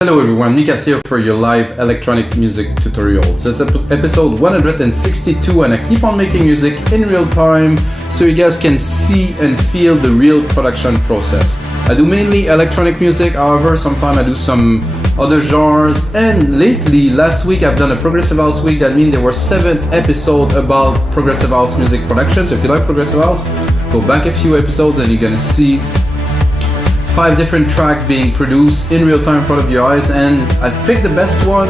Hello everyone, Mikas here for your live electronic music tutorials. It's episode 162 and I keep on making music in real time so you guys can see and feel the real production process. I do mainly electronic music, however sometimes I do some other genres, and lately, last week I've done a progressive house week. That means there were 7 episodes about progressive house music production. So if you like progressive house, go back a few episodes and you're gonna see 5 different tracks being produced in real time in front of your eyes, and I picked the best one,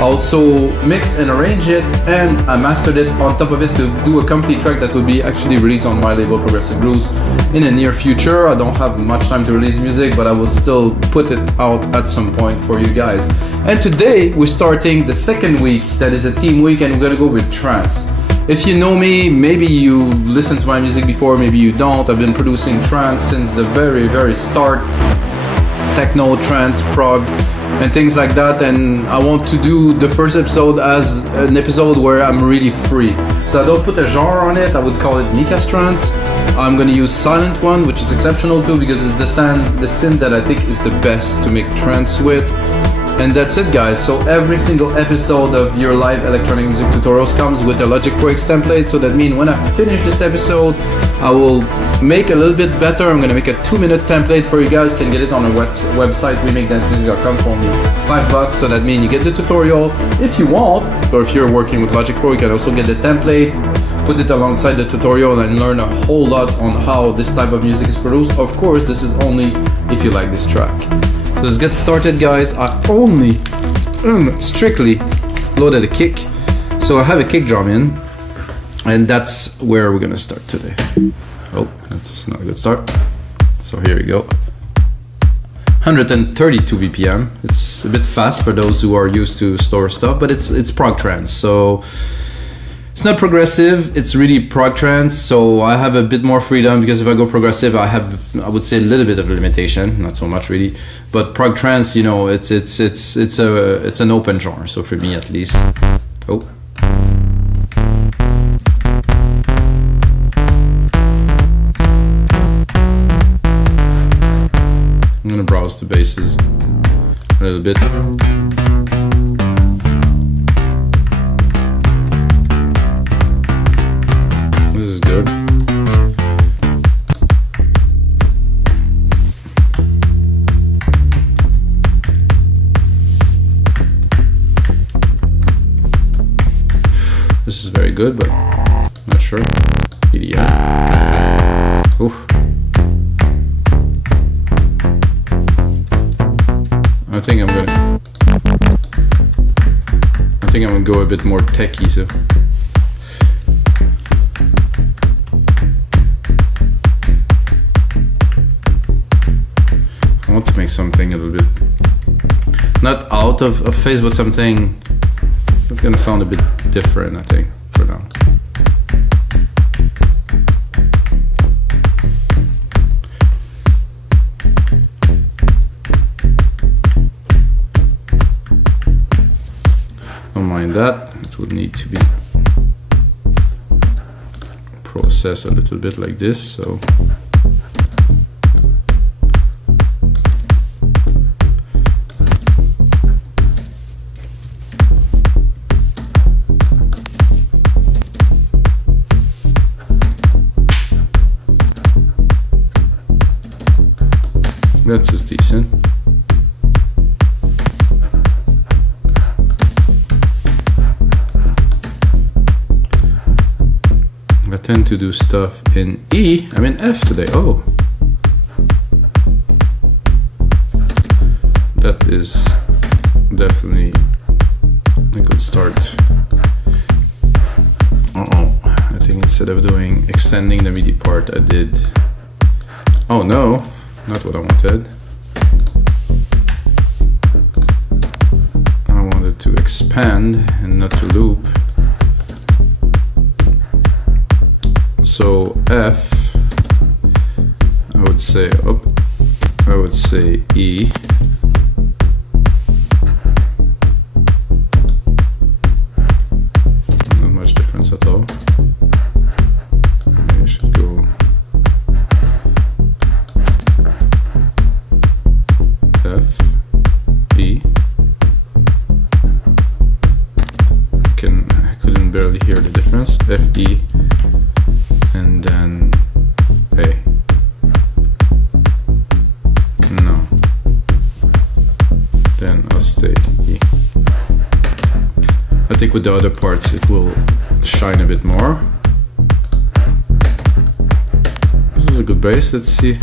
also mixed and arranged it, and I mastered it on top of it to do a complete track that will be actually released on my label Progressive Grooves in the near future. I don't have much time to release music, but I will still put it out at some point for you guys. And today we're starting the second week, that is a theme week, and we're gonna go with trance. If you know me, maybe you listened to my music before, maybe you don't. I've been producing trance since the very start. Techno, trance, prog, and things like that. And I want to do the first episode as an episode where I'm really free. So I don't put a genre on it, I would call it Mikas trance. I'm gonna use Sylenth1, which is exceptional too, because it's the synth that I think is the best to make trance with. And that's it guys, so every single episode of your live electronic music tutorials comes with a Logic Pro X template, so that means when I finish this episode, I will make a little bit better. I'm gonna make a 2-minute template for you guys, can get it on our website, remakedancemusic.com for only $5, so that means you get the tutorial if you want, or if you're working with Logic Pro, you can also get the template, put it alongside the tutorial and learn a whole lot on how this type of music is produced. Of course, this is only if you like this track. So let's get started guys. I only strictly loaded a kick, so I have a kick drum in, and that's where we're gonna start today. Oh, that's not a good start. So here we go. 132 BPM. It's a bit fast for those who are used to slower stuff, but it's prog trance, so it's not progressive, it's really prog trance, so I have a bit more freedom, because if I go progressive, I would say a little bit of a limitation, not so much really. But prog trance, you know, it's an open genre, so for me at least. Oh. I'm gonna browse the basses a little bit. This is very good, but not sure. EDM. Oof. I think I'm gonna go a bit more techy, so. I want to make something a little bit, not out of phase, but something that's gonna sound a bit different, I think, for now. Don't mind that, it would need to be processed a little bit like this, so. That's just decent. I tend to do stuff in E, I'm in F today. Oh, that is definitely a good start. I think instead of extending the MIDI part, I did, oh no, not what I wanted. I wanted to expand and not to loop. So F, I would say up, I would say E. Not much difference at all. Maybe I should go F, E. barely hear the difference. F, E, and then A. No. Then I'll stay E. I think with the other parts it will shine a bit more. This is a good bass, let's see.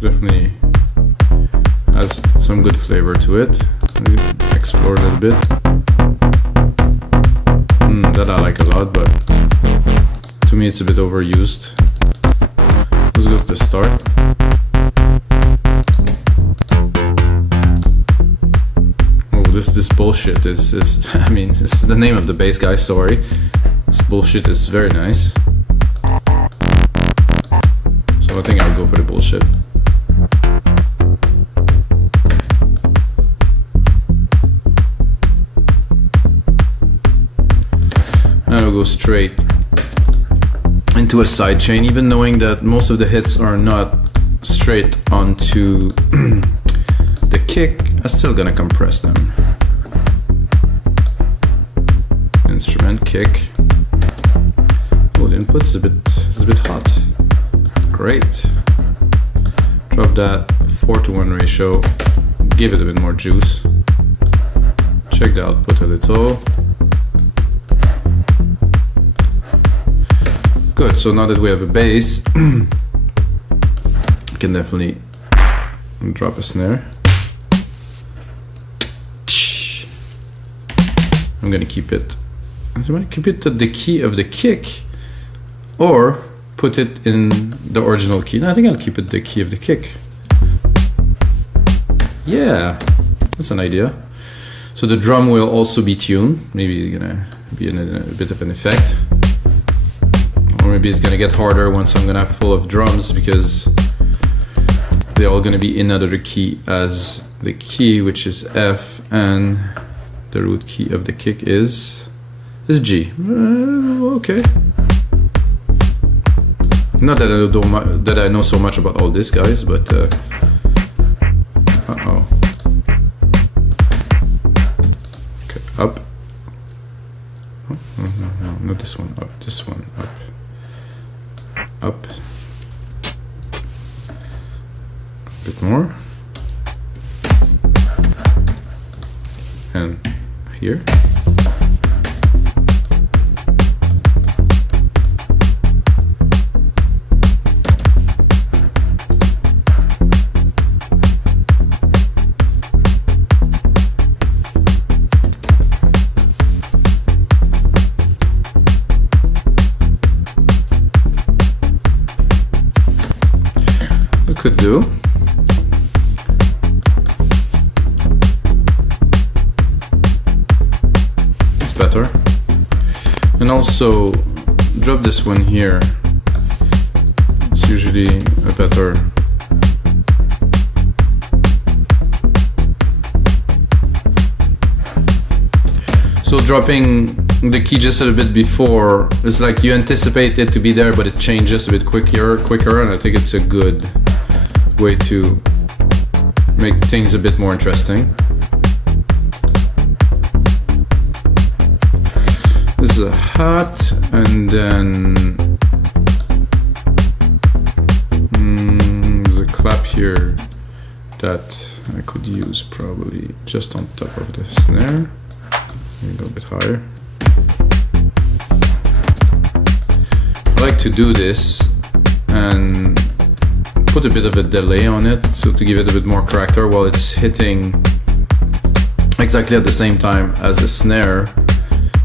Definitely has some good flavor to it. Maybe explore a little bit. That I like a lot, but to me it's a bit overused. Let's go to the start. Oh, this bullshit is I mean, this is the name of the bass, guys, sorry. This bullshit is very nice. So I think I'll go for the bullshit. And I'll go straight into a sidechain, even knowing that most of the hits are not straight onto the kick. I'm still gonna compress them. Instrument, kick. Oh, the input is a bit hot. Great. Drop that 4:1 ratio. Give it a bit more juice. Check the output a little. Good, so now that we have a bass, I can definitely drop a snare. I'm gonna keep it. I'm gonna keep it at the key of the kick, or put it in the original key. No, I think I'll keep it the key of the kick. Yeah, that's an idea. So the drum will also be tuned. Maybe gonna be in a bit of an effect. Or maybe it's gonna get harder once I'm gonna have full of drums, because they're all gonna be in another key as the key, which is F, and the root key of the kick is G. Okay. Not that I know so much about all this, guys, but uh-oh. Okay, up. Oh, no, not this one. Up. This one. Up. Up. A bit more. And here. Could do. It's better. And also drop this one here. It's usually a better. So dropping the key just a little bit before, it's like you anticipate it to be there, but it changes a bit quicker, and I think it's a good way to make things a bit more interesting. This is a hat, and then there's a clap here that I could use probably just on top of the snare. Go a bit higher. I like to do this and put a bit of a delay on it, so to give it a bit more character while it's hitting exactly at the same time as the snare.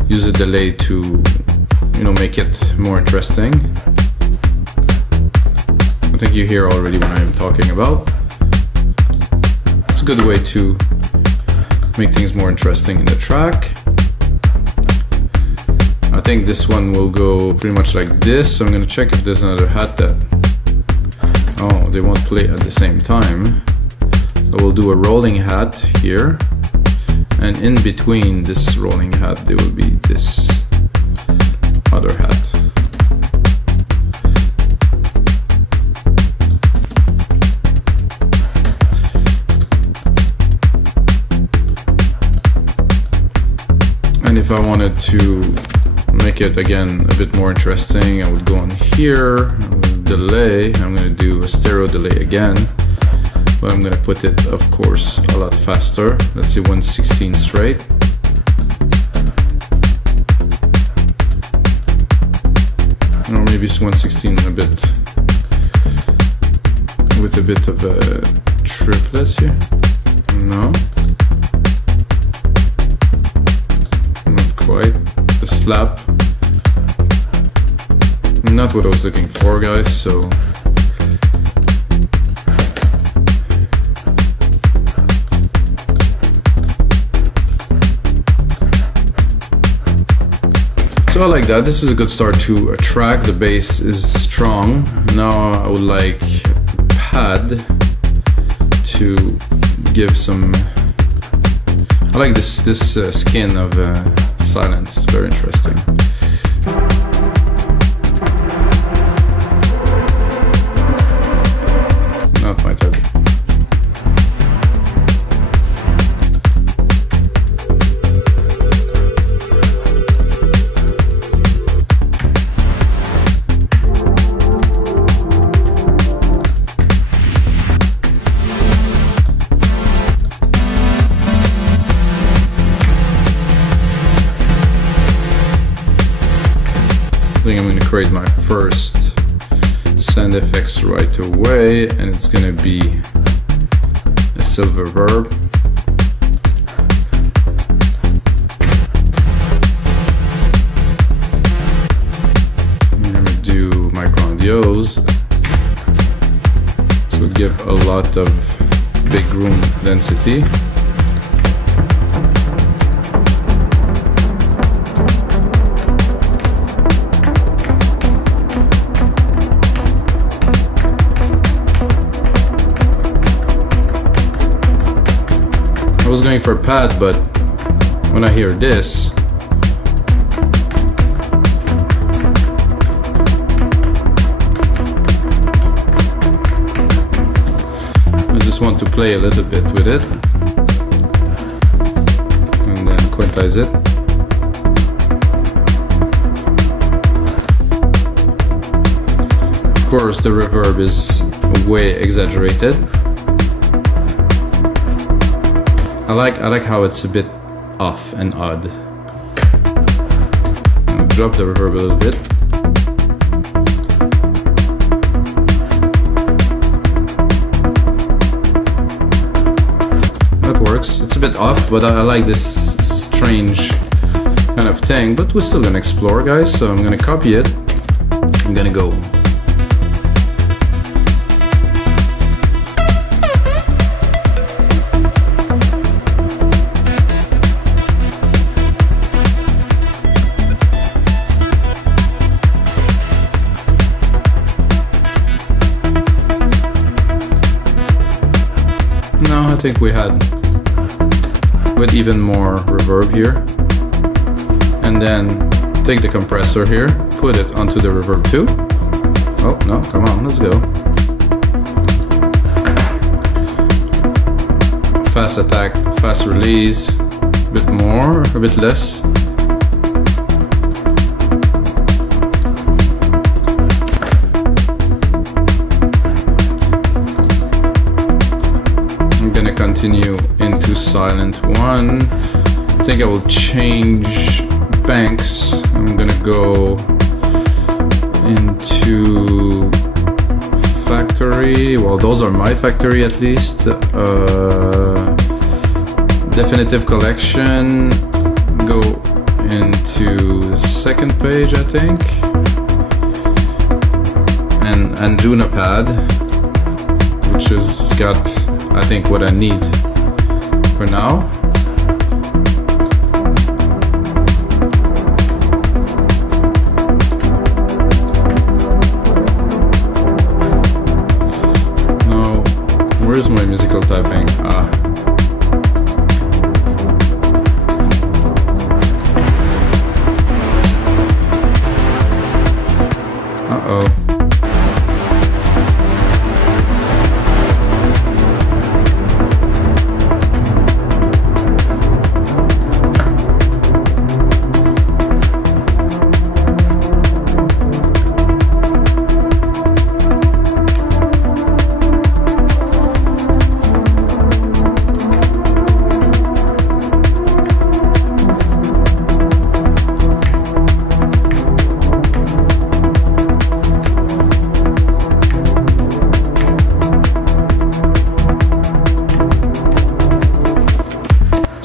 Use a delay to, you know, make it more interesting. I think you hear already what I'm talking about. It's a good way to make things more interesting in the track. I think this one will go pretty much like this. So I'm gonna check if there's another hat that, oh, they won't play at the same time. So we'll do a rolling hat here, and in between this rolling hat there will be this other hat. And I wanted to make it again a bit more interesting, I would go on here, delay. I'm going to do a stereo delay again, but I'm going to put it, of course, a lot faster. Let's see, 116 straight. Or maybe it's 116 a bit, with a bit of a triplets here. No, not quite. A slap. Not what I was looking for, guys, so I like that. This is a good start to a track. The bass is strong. Now I would like pad to give some. I like this skin of Sylenth. It's very interesting. Not my type. I think I'm going to create my first sound effects right away, and it's going to be a silver verb. I'm going to do micro-audios, so give a lot of big room density. I was going for a pad, but when I hear this, I just want to play a little bit with it and then quantize it. Of course, the reverb is way exaggerated. I like how it's a bit off and odd. I'll drop the reverb a little bit. That works. It's a bit off, but I like this strange kind of thing. But we're still gonna explore, guys. So I'm gonna copy it. I'm gonna go. I think we had with even more reverb here, and then take the compressor here, put it onto the reverb too. Oh no, come on, let's go. Fast attack, fast release, a bit more, a bit less. Continue into Sylenth1. I think I will change banks. I'm gonna go into factory. Well, those are my factory at least. Definitive collection. Go into the second page, I think. And Duna pad, which has got, I think, what I need for now. Now, where's my musical typing? Uh-oh.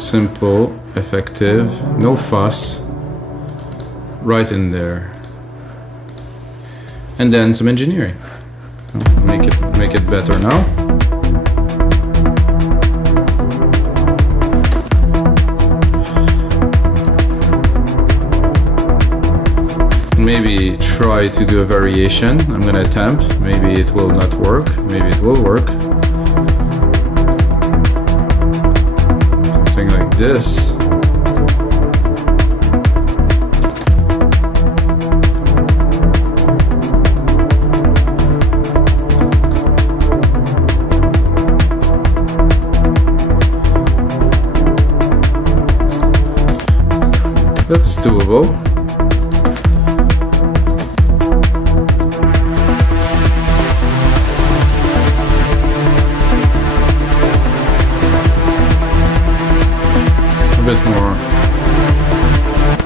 simple, effective, no fuss, right in there. And then some engineering. Make it better now. Maybe try to do a variation. I'm gonna attempt. Maybe it will not work. Maybe it will work. Something like this. That's doable.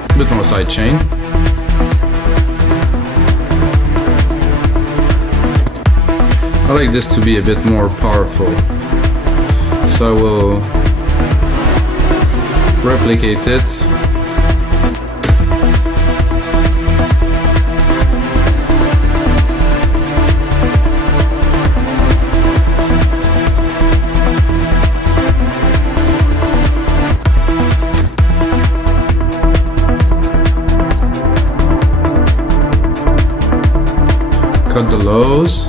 A bit more side chain. I like this to be a bit more powerful, so I will replicate it. Cut the lows.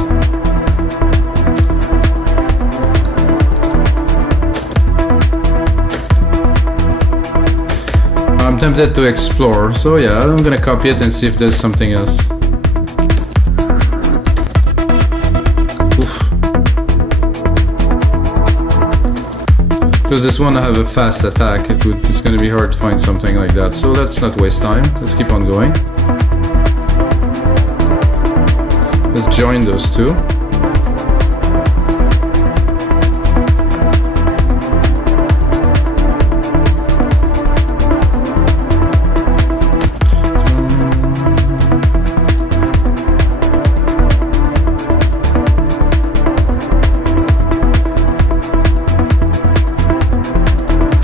I'm tempted to explore, so yeah, I'm gonna copy it and see if there's something else. Oof. Because this one I have a fast attack, it's gonna be hard to find something like that. So let's not waste time, let's keep on going. Let's join those two.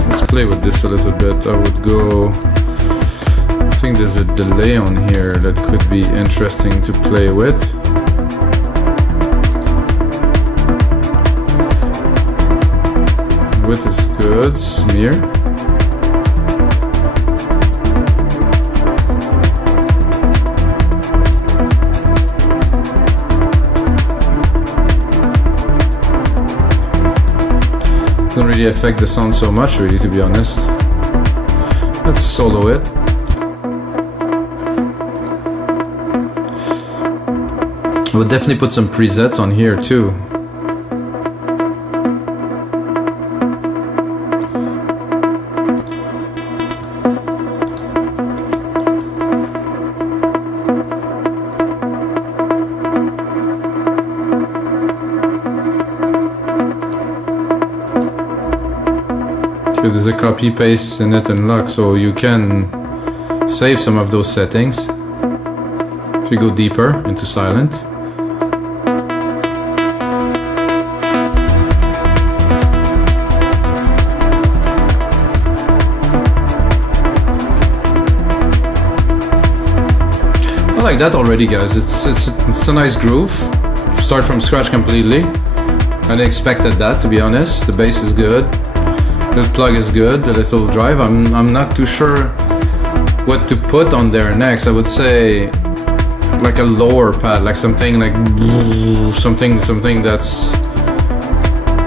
Let's play with this a little bit. I would go... I think there's a delay on here that could be interesting to play with. Width is good, smear. Doesn't really affect the sound so much, really, to be honest. Let's solo it. I would definitely put some presets on here too. There's a copy paste in it and lock, so you can save some of those settings if you go deeper into Sylenth. I like that already, guys. It's a nice groove. Start from scratch completely. I expected that, to be honest. The bass is good. The plug is good, the little drive. I'm not too sure what to put on there next. I would say like a lower pad, like something like something that's.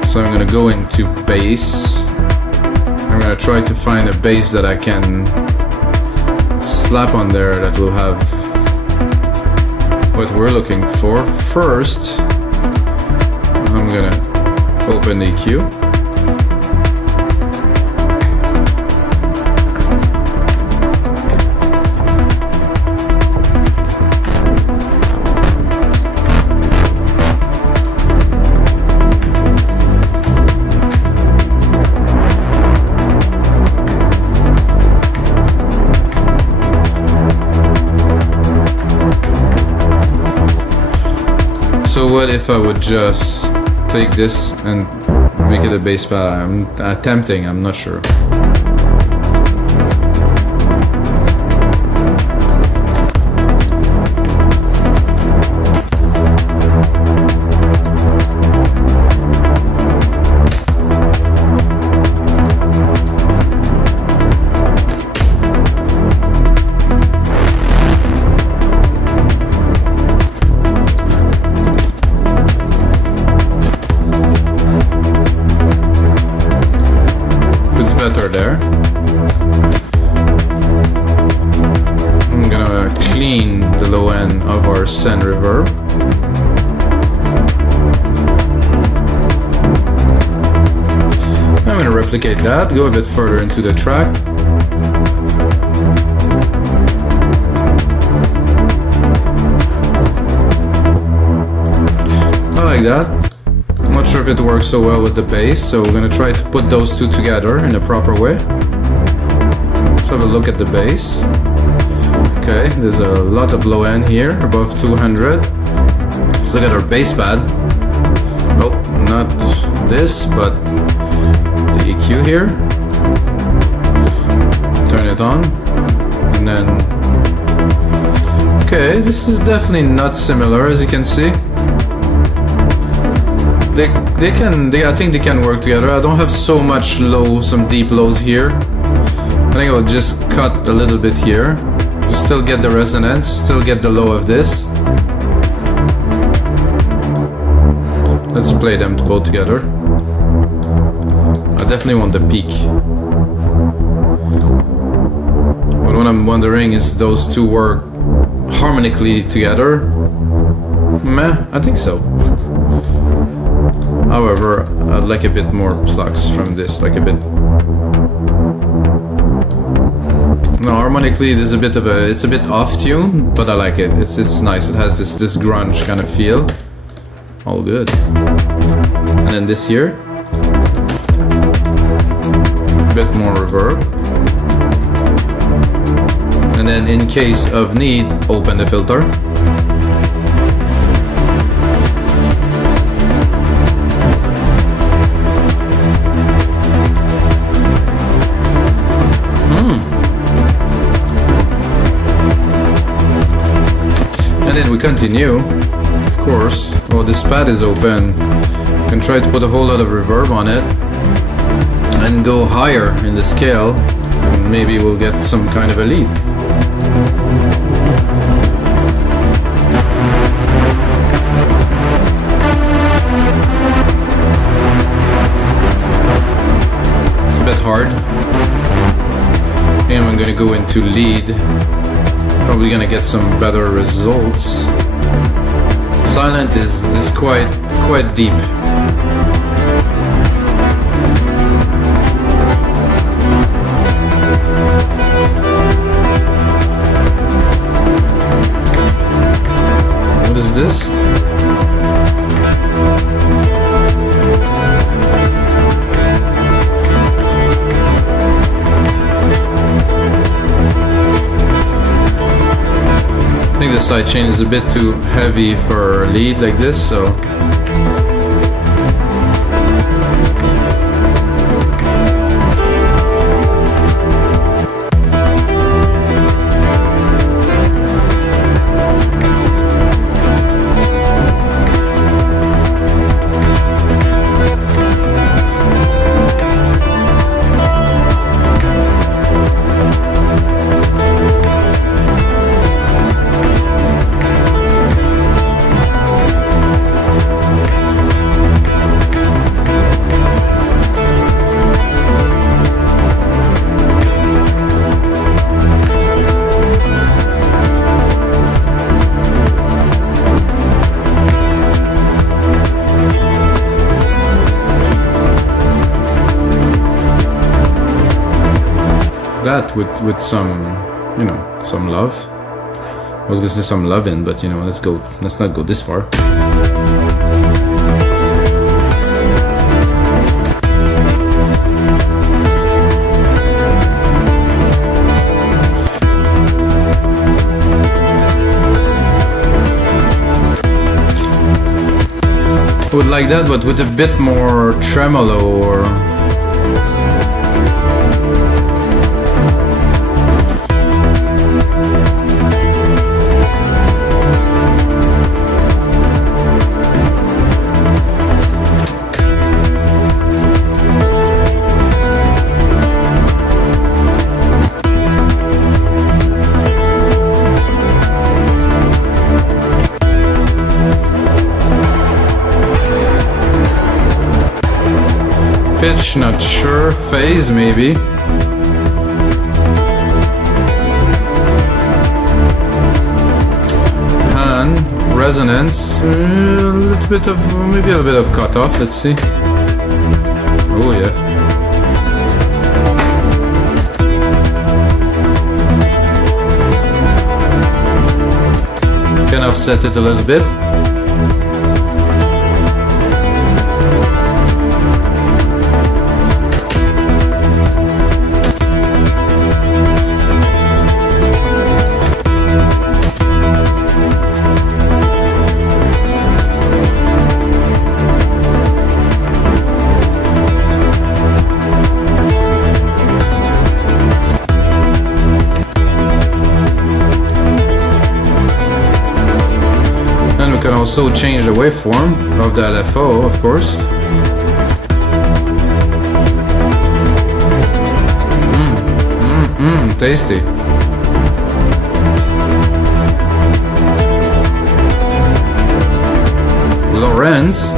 So I'm gonna go into bass. I'm gonna try to find a bass that I can slap on there that will have what we're looking for. First, I'm gonna open the EQ. So what if I would just take this and make it a bass pad. I'm attempting, I'm not sure. Better there. I'm gonna clean the low end of our send reverb. I'm gonna replicate that, go a bit further into the track. I like that. I'm not sure if it works so well with the bass, so we're gonna try to put those two together in a proper way. Let's have a look at the bass. Okay, there's a lot of low end here, above 200. Let's look at our bass pad. Oh, not this, but the EQ here. Turn it on, and then... Okay, this is definitely not similar, as you can see. I think they can work together. I don't have so much low, some deep lows here. I think I'll just cut a little bit here to still get the resonance, still get the low of this. Let's play them both together. I definitely want the peak. But what I'm wondering is those two work harmonically together. Meh, I think so. However, I'd like a bit more plucks from this, like a bit... No, harmonically there's a bit of a... It's a bit off tune, but I like it. It's nice, it has this grunge kind of feel. All good. And then this here. A bit more reverb. And then in case of need, open the filter. And then we continue, of course. Well, this pad is open. You can try to put a whole lot of reverb on it and go higher in the scale, and maybe we'll get some kind of a lead. It's a bit hard. And I'm gonna go into lead. Probably gonna get some better results. Sylenth is quite deep. What is this? I think the sidechain is a bit too heavy for a lead like this, so that with some, you know, some love. I was gonna say some loving, but you know, let's not go this far. I would like that, but with a bit more tremolo or... Pitch, not sure. Phase, maybe. Pan, resonance, a little bit of, maybe a bit of cutoff. Let's see. Oh yeah. Can offset it a little bit. We can also change the waveform of the LFO, of course. Tasty. Lorenz. I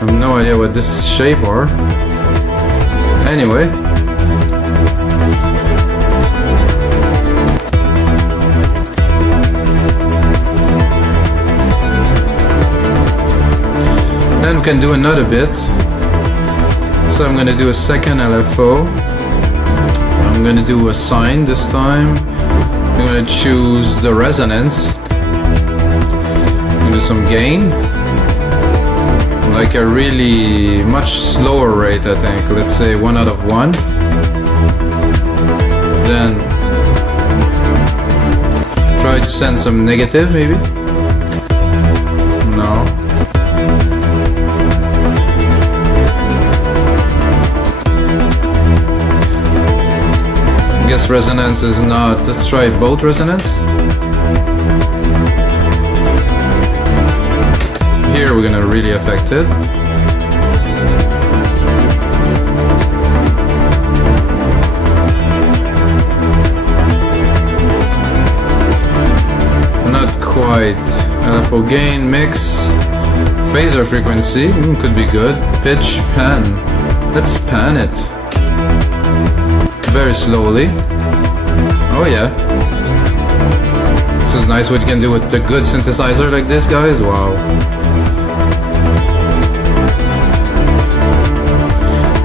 have no idea what this shape are. Anyway. Then we can do another bit. So I'm gonna do a second LFO. I'm gonna do a sine this time. I'm gonna choose the resonance. Do some gain. Like a really much slower rate, I think. Let's say 1 out of 1. Then try to send some negative, maybe. No. I guess resonance is not. Let's try both resonance. Here we're gonna really affect it. Not quite. LFO gain, mix, phaser frequency, could be good. Pitch, pan. Let's pan it. Very slowly. Oh yeah. This is nice what you can do with a good synthesizer like this, guys. Wow.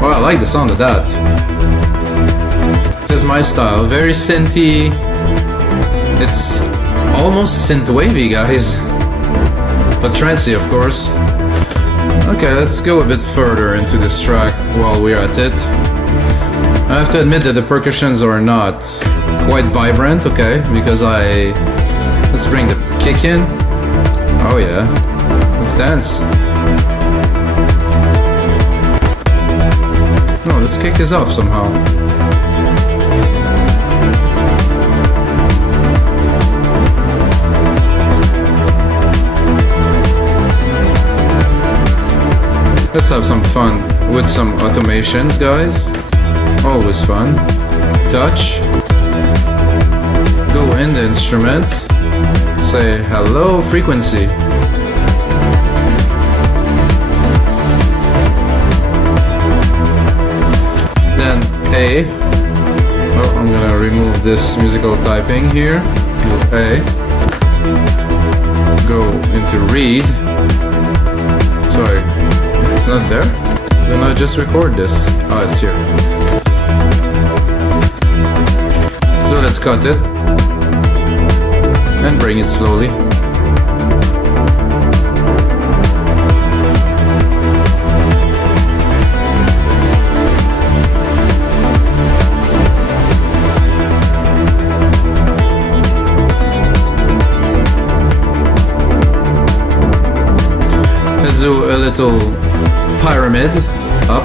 Well, I like the sound of that. This is my style. Very synthy. It's almost synth-wavy, guys. But trancey, of course. Okay, let's go a bit further into this track while we're at it. I have to admit that the percussions are not quite vibrant, okay, because let's bring the kick in. Oh yeah, let's dance. No, this kick is off somehow. Let's have some fun with some automations, guys. Always fun. Touch. Go in the instrument. Say hello, frequency. Then A. Oh, I'm gonna remove this musical typing here. Do A. Go into read. Sorry, it's not there? Then I just record this. Oh, it's here. So let's cut it and bring it slowly. Let's do a little pyramid up.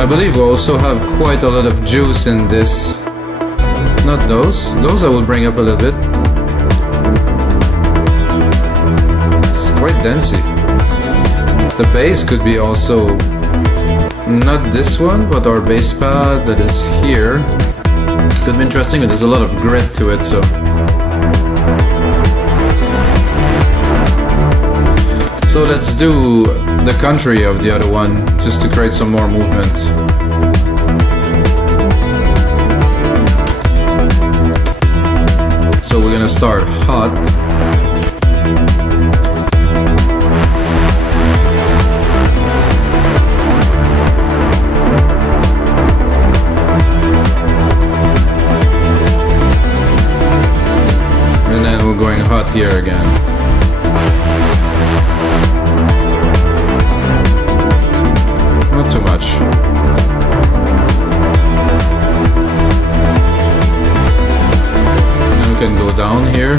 I believe we also have quite a lot of juice in this. Not those. Those I will bring up a little bit. It's quite dancey. The bass could be also not this one, but our bass pad that is here. Could be interesting, but there's a lot of grit to it, so. So let's do the country of the other one, just to create some more movement. So we're gonna start hot. And then we're going hot here again. Not too much. Now we can go down here.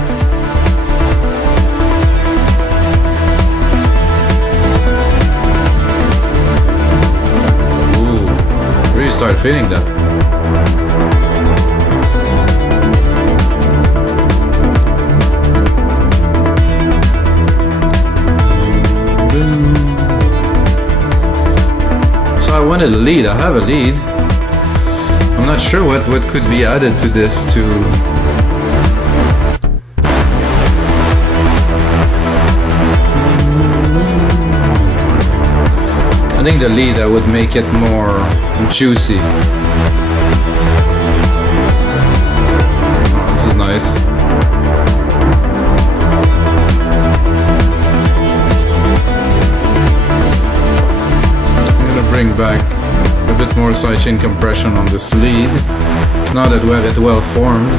Ooh, really start feeling that. I wanted a lead. I have a lead. I'm not sure what could be added to this to. I think the lead I would make it more juicy. Oh, this is nice. Bring back a bit more sidechain compression on this lead, now that we have it well formed.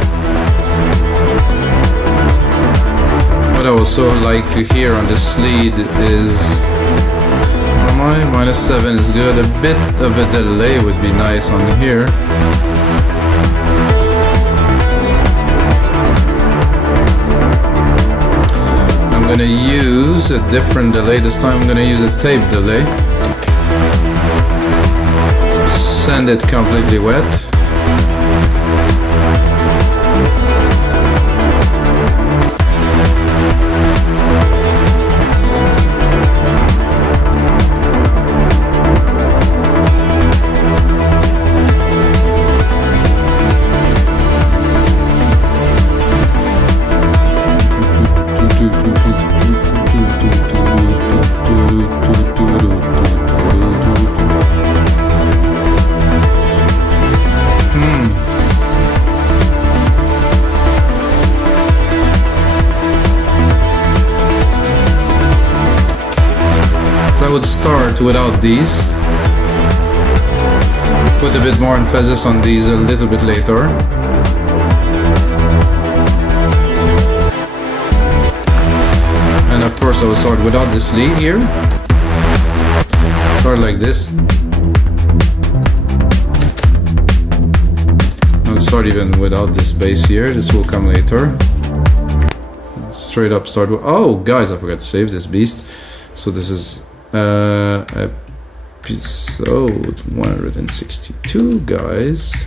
What I also like to hear on this lead is my -7 is good. A bit of a delay would be nice on here. I'm gonna use a different delay this time. I'm gonna use a tape delay. Send it completely wet. I would start without these, put a bit more emphasis on these a little bit later. And of course I will start without this lead here. Start like this. I'll start even without this bass here, this will come later. Straight up start with, oh guys, I forgot to save this beast. So this is episode 162, guys.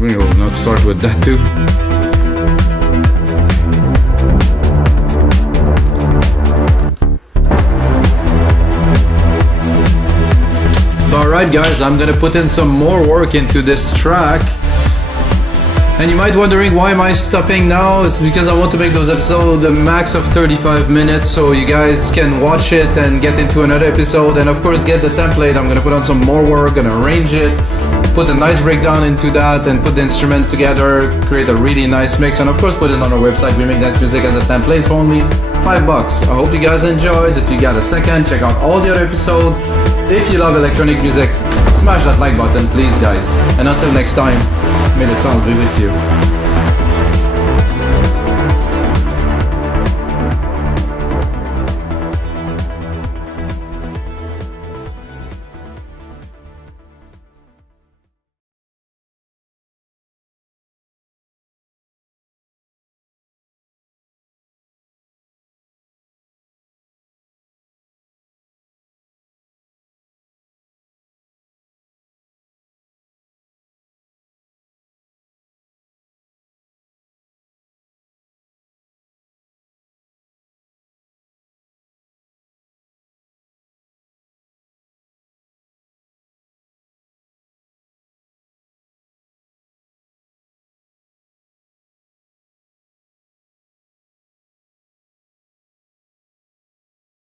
We will not start with that too. Alright guys, I'm gonna put in some more work into this track. And you might be wondering, why am I stopping now? It's because I want to make those episodes a max of 35 minutes so you guys can watch it and get into another episode, and of course get the template. I'm gonna put on some more work, gonna arrange it, put a nice breakdown into that, and put the instrument together, create a really nice mix, and of course put it on our website. We make dance music as a template for only $5. I hope you guys enjoy. If you got a second, check out all the other episodes. If you love electronic music, smash that like button please guys. And until next time, may the sound be with you.